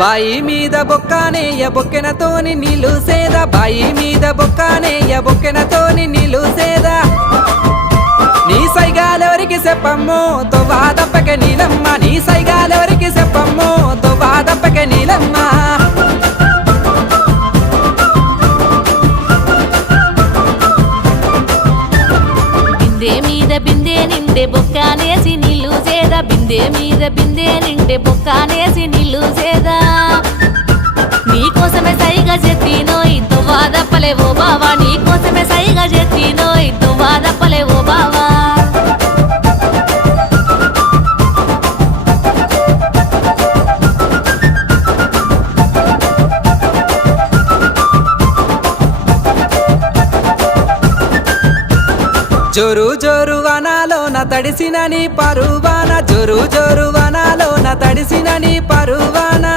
బాయి మీద బొక్కానేయ బొక్కెనతోని నీళ్ళు సేదా బాయి మీద బొక్కానేయ బొక్కెనతోని నీళ్ళు సేదా నీ సైగాలెవరికి చెప్పమ్మో తొవ్వా దప్పకే నీలమ్మ నీ సైగాలెవరికి చెప్పమ్మో తొవ్వా దప్పకే నీలమ్మ బిందె మీద బిందె నిండే బొక్కానేసి నీళ్ళు సేదా బిందె మీద బిందె నిండే బొక్కానేసి నీళ్ళు సేదా నీకోసమే సైగా చెత్తినోయ్ తొవ్వా దప్పలే ఓ బావా నీకోసమే సైగా చెత్తినోయ్ తొవ్వా దప్పలే ఓ బావా జోరు జోరు వనాలోన తడిసిన నీ పరువాన జోరు జోరు వనాలోన తడిసిన నీ పరువాన